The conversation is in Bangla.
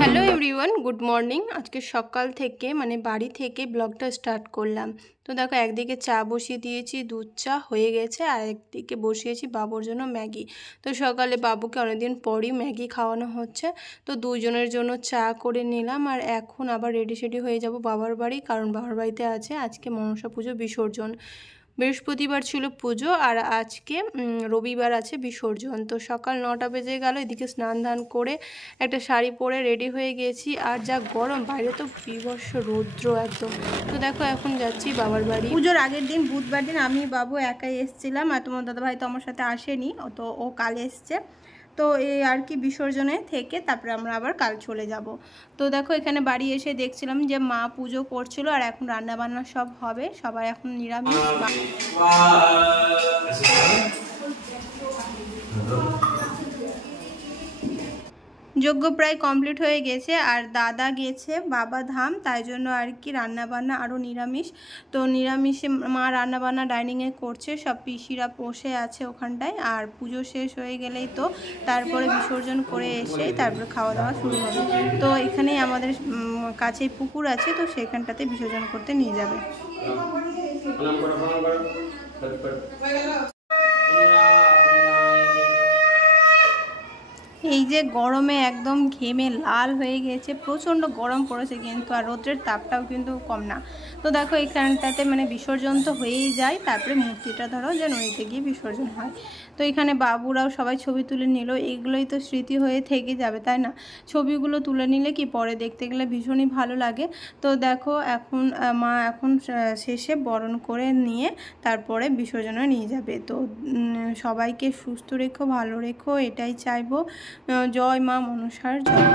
Hello everyone, good morning. আজকে সকাল থেকে মানে বাড়ি থেকে ব্লগটা স্টার্ট করলাম। তো দেখো, একদিকে চা বসিয়ে দিয়েছি, দুধ চা হয়ে গেছে, আর একদিকে বসিয়েছি বাবুর জন্য ম্যাগি। তো সকালে বাবুকে অনেকদিন পরই ম্যাগি খাওয়ানো হচ্ছে, তো দুজনের জন্য চা করে নিলাম। আর এখন আবার রেডি সেডি হয়ে যাব বাবার বাড়ি, কারণ বাবার বাড়িতে আছে আজকে মনসা পুজো বিসর্জন। বৃহস্পতিবার ছিল পুজো আর আজকে রবিবার আছে বিসর্জন। তো সকাল 9টা বেজে গেল, এদিকে স্নান ধান করে একটা শাড়ি পরে রেডি হয়ে গেছি। আর যা গরম, বাইরে তো বীভৎস রৌদ্র একদম। তো দেখো, এখন যাচ্ছি বাবার বাড়ি। পুজোর আগের দিন বুধবার দিন আমি বাবু একাই এসেছিলাম, আর তোমার দাদাভাই তো আমার সাথে আসেনি, তো ও কাল এসছে। তো এই আর কি, বিসর্জনে থেকে তারপরে আমরা আবার কাল চলে যাব। তো দেখো, এখানে বাড়ি এসে দেখছিলাম যে মা পুজো করছিল, আর এখন রান্না বান্না সব হবে, সবাই এখন নিরামিষ। যজ্ঞ প্রায় কমপ্লিট হয়ে গেছে, আর দাদা গেছে বাবা ধাম, তাই জন্য আর কি রান্নাবান্না আরও নিরামিষ। তো নিরামিষে মা রান্নাবান্না ডাইনিংয়ে করছে, সব পিসিরা বসে আছে ওখানটায়। আর পুজো শেষ হয়ে গেলেই তো তারপরে বিসর্জন করে এসে তারপরে খাওয়া দাওয়া শুরু হবে। তো এখানেই আমাদের কাছেই পুকুর আছে, তো সেখানটাতে বিসর্জন করতে নিয়ে যাবে। এই যে গরমে একদম ঘেমে লাল হয়ে গেছে, প্রচণ্ড গরম পড়েছে কিন্তু, আর রৌদ্রের তাপটাও কিন্তু কম না। তো দেখো, এখানটাতে মানে বিসর্জন তো হয়েই যায়, তারপরে মূর্তিটা ধরো যে নদীতে গিয়ে বিসর্জন হয়। তো এখানে বাবুরাও সবাই ছবি তুলে নিল, এগুলোই তো স্মৃতি হয়ে থেকে যাবে, তাই না? ছবিগুলো তুলে নিলে কি পরে দেখতে গেলে ভীষণই ভালো লাগে। তো দেখো, এখন মা এখন শেষে বরণ করে নিয়ে তারপরে বিসর্জনে নিয়ে যাবে। তো সবাইকে সুস্থ রেখো, ভালো রেখো, এটাই চাইবো। জয় মা মনসার জয়।